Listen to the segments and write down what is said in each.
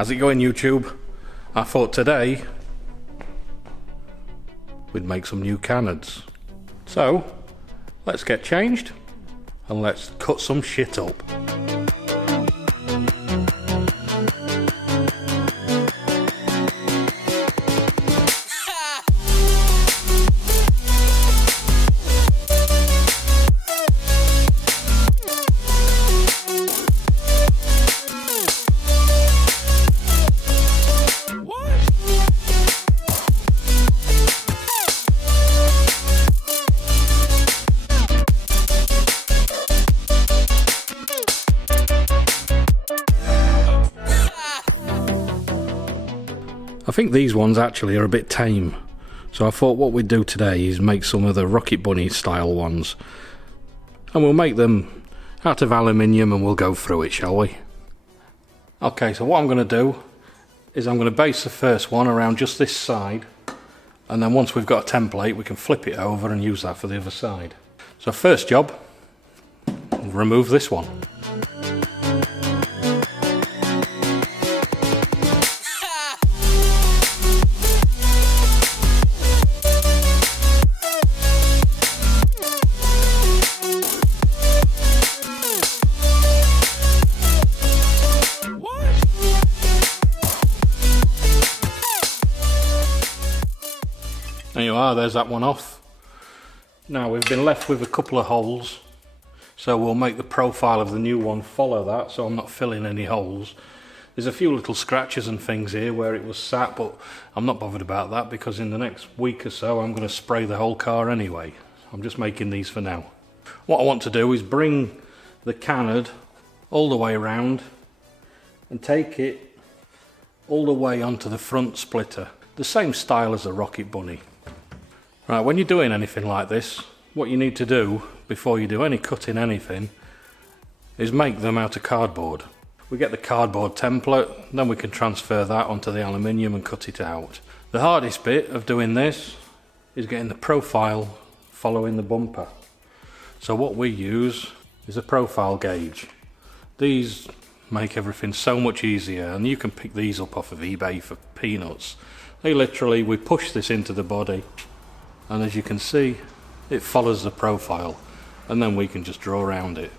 How's it going, YouTube? I thought today we'd make some new canards. So, let's get changed and let's cut some shit up. I think these ones actually are a bit tame, so I thought what we'd do today is make some of the Rocket Bunny style ones, and we'll make them out of aluminium and we'll go through it, shall we? Okay, so what I'm going to do is I'm going to base the first one around just this side, and then once we've got a template we can flip it over and use that for the other side. So first job, remove this one. There you are, there's that one off. Now we've been left with a couple of holes, so we'll make the profile of the new one follow that, so I'm not filling any holes. There's a few little scratches and things here where it was sat, but I'm not bothered about that because in the next week or so I'm going to spray the whole car anyway. I'm just making these for now. What I want to do is bring the canard all the way around and take it all the way onto the front splitter, the same style as the Rocket Bunny. Right, when you're doing anything like this, what you need to do before you do any cutting anything is make them out of cardboard. We get the cardboard template, then we can transfer that onto the aluminium and cut it out. The hardest bit of doing this is getting the profile following the bumper. So what we use is a profile gauge. These make everything so much easier, and you can pick these up off of eBay for peanuts. We push this into the body, and as you can see it follows the profile, and then we can just draw around it.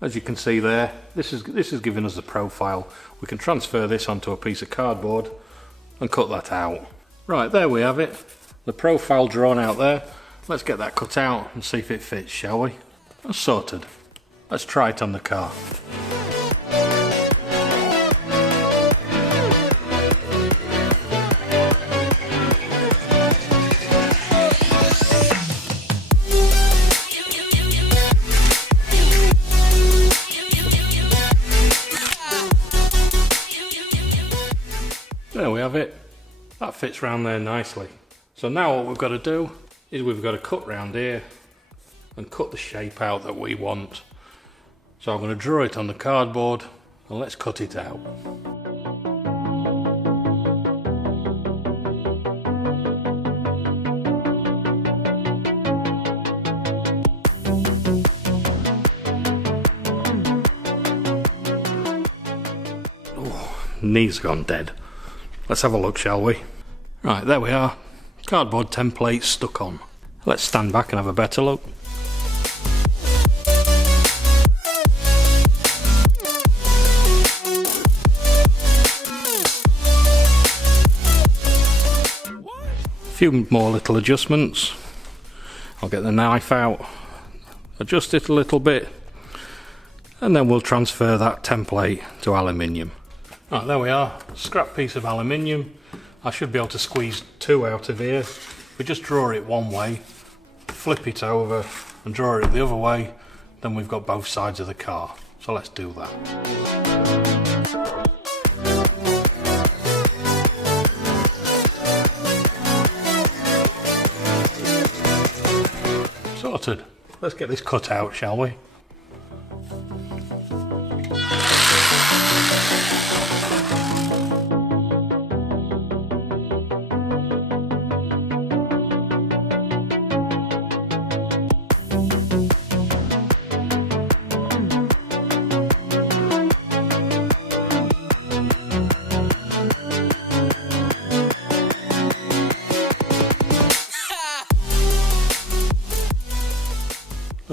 As you can see there, this is giving us the profile. We can transfer this onto a piece of cardboard and cut that out. Right, there we have it, the profile drawn out there. Let's get that cut out and see if it fits, shall we? That's sorted. Let's try it on the car. There we have it. That fits round there nicely. So now what we've got to do is we've got to cut round here and cut the shape out that we want. So I'm going to draw it on the cardboard and let's cut it out. Oh, knee's gone dead. Let's have a look, shall we? Right, there we are. Cardboard template stuck on. Let's stand back and have a better look. A few more little adjustments. I'll get the knife out, adjust it a little bit, and then we'll transfer that template to aluminium. Right, there we are, scrap piece of aluminium. I should be able to squeeze two out of here. We just draw it one way, flip it over and draw it the other way, then we've got both sides of the car. So let's do that. Sorted. Let's get this cut out, shall we?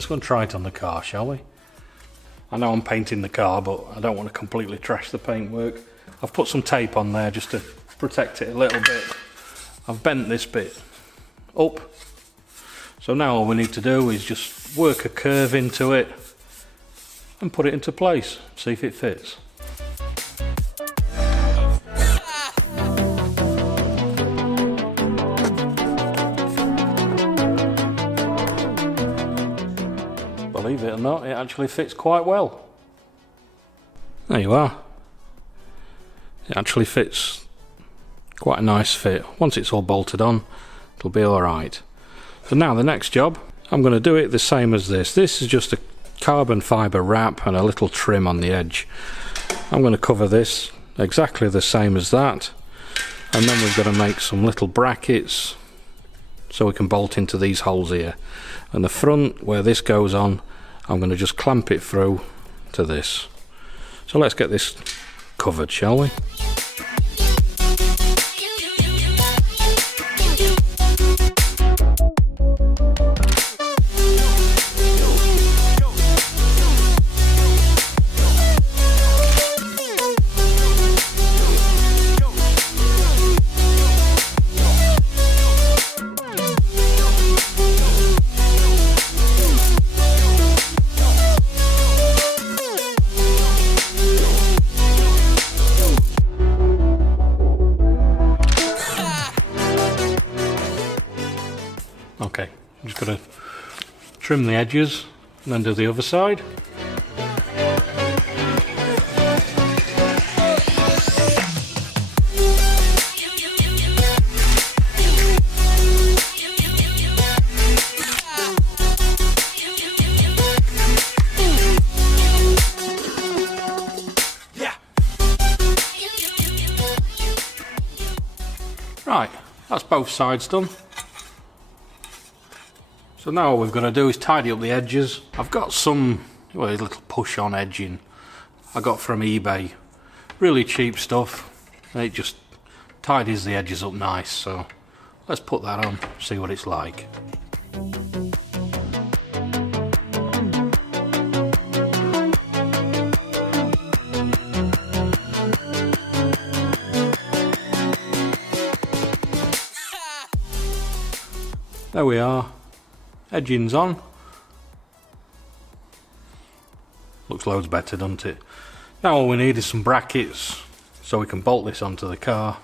let's go and try it on the car, shall we? I know I'm painting the car, but I don't want to completely trash the paintwork. I've put some tape on there just to protect it a little bit. I've bent this bit up. So now all we need to do is just work a curve into it and put it into place, see if it fits. Believe it or not, it actually fits quite well. There you are. It actually fits quite a nice fit. Once it's all bolted on, it'll be alright. So now the next job, I'm going to do it the same as this. This is just a carbon fibre wrap and a little trim on the edge. I'm going to cover this exactly the same as that, and then we've got to make some little brackets so we can bolt into these holes here. And the front, where this goes on, I'm going to just clamp it through to this. So let's get this covered, shall we? Okay, I'm just going to trim the edges and then do the other side. Right, that's both sides done. So now all we've got to do is tidy up the edges. I've got some a little push on edging I got from eBay. Really cheap stuff. It just tidies the edges up nice. So let's put that on, see what it's like. There we are. Edging's on. Looks loads better, doesn't it? Now all we need is some brackets so we can bolt this onto the car.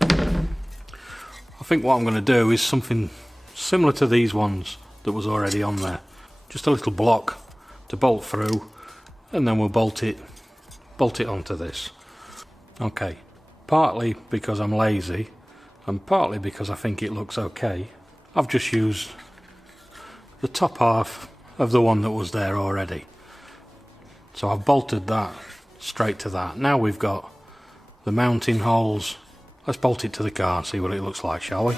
I think what I'm going to do is something similar to these ones that was already on there. Just a little block to bolt through, and then we'll bolt it onto this. Okay, partly because I'm lazy and partly because I think it looks okay, I've just used the top half of the one that was there already. So I've bolted that straight to that. Now we've got the mounting holes. Let's bolt it to the car and see what it looks like, shall we?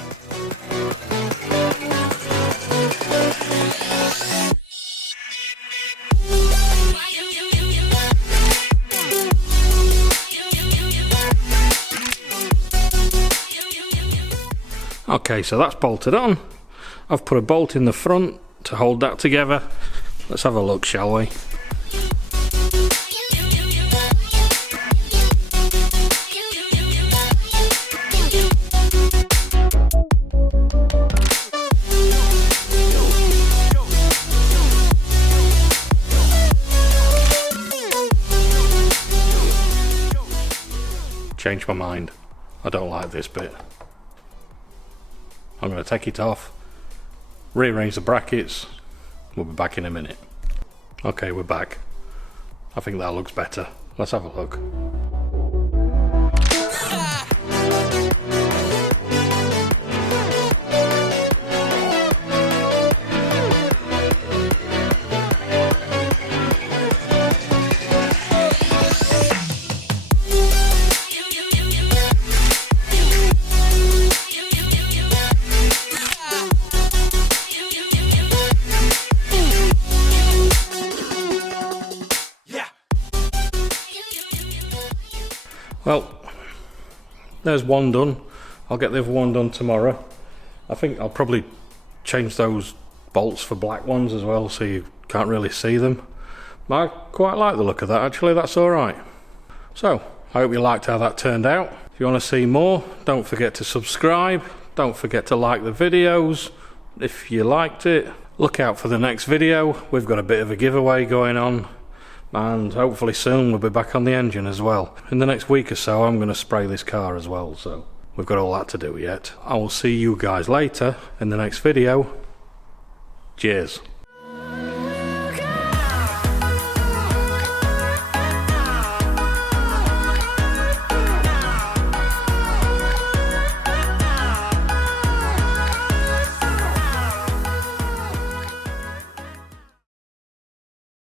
Okay, so that's bolted on. I've put a bolt in the front to hold that together. Let's have a look, shall we? Changed my mind. I don't like this bit. I'm going to take it off, rearrange the brackets. We'll be back in a minute. Okay, we're back. I think that looks better. Let's have a look. Well, there's one done. I'll get the other one done tomorrow. I think I'll probably change those bolts for black ones as well, so you can't really see them. I quite like the look of that actually, that's alright. So, I hope you liked how that turned out. If you want to see more, don't forget to subscribe. Don't forget to like the videos if you liked it. Look out for the next video. We've got a bit of a giveaway going on. And hopefully soon we'll be back on the engine as well. In the next week or so I'm going to spray this car as well, so we've got all that to do yet. I will see you guys later in the next video. Cheers.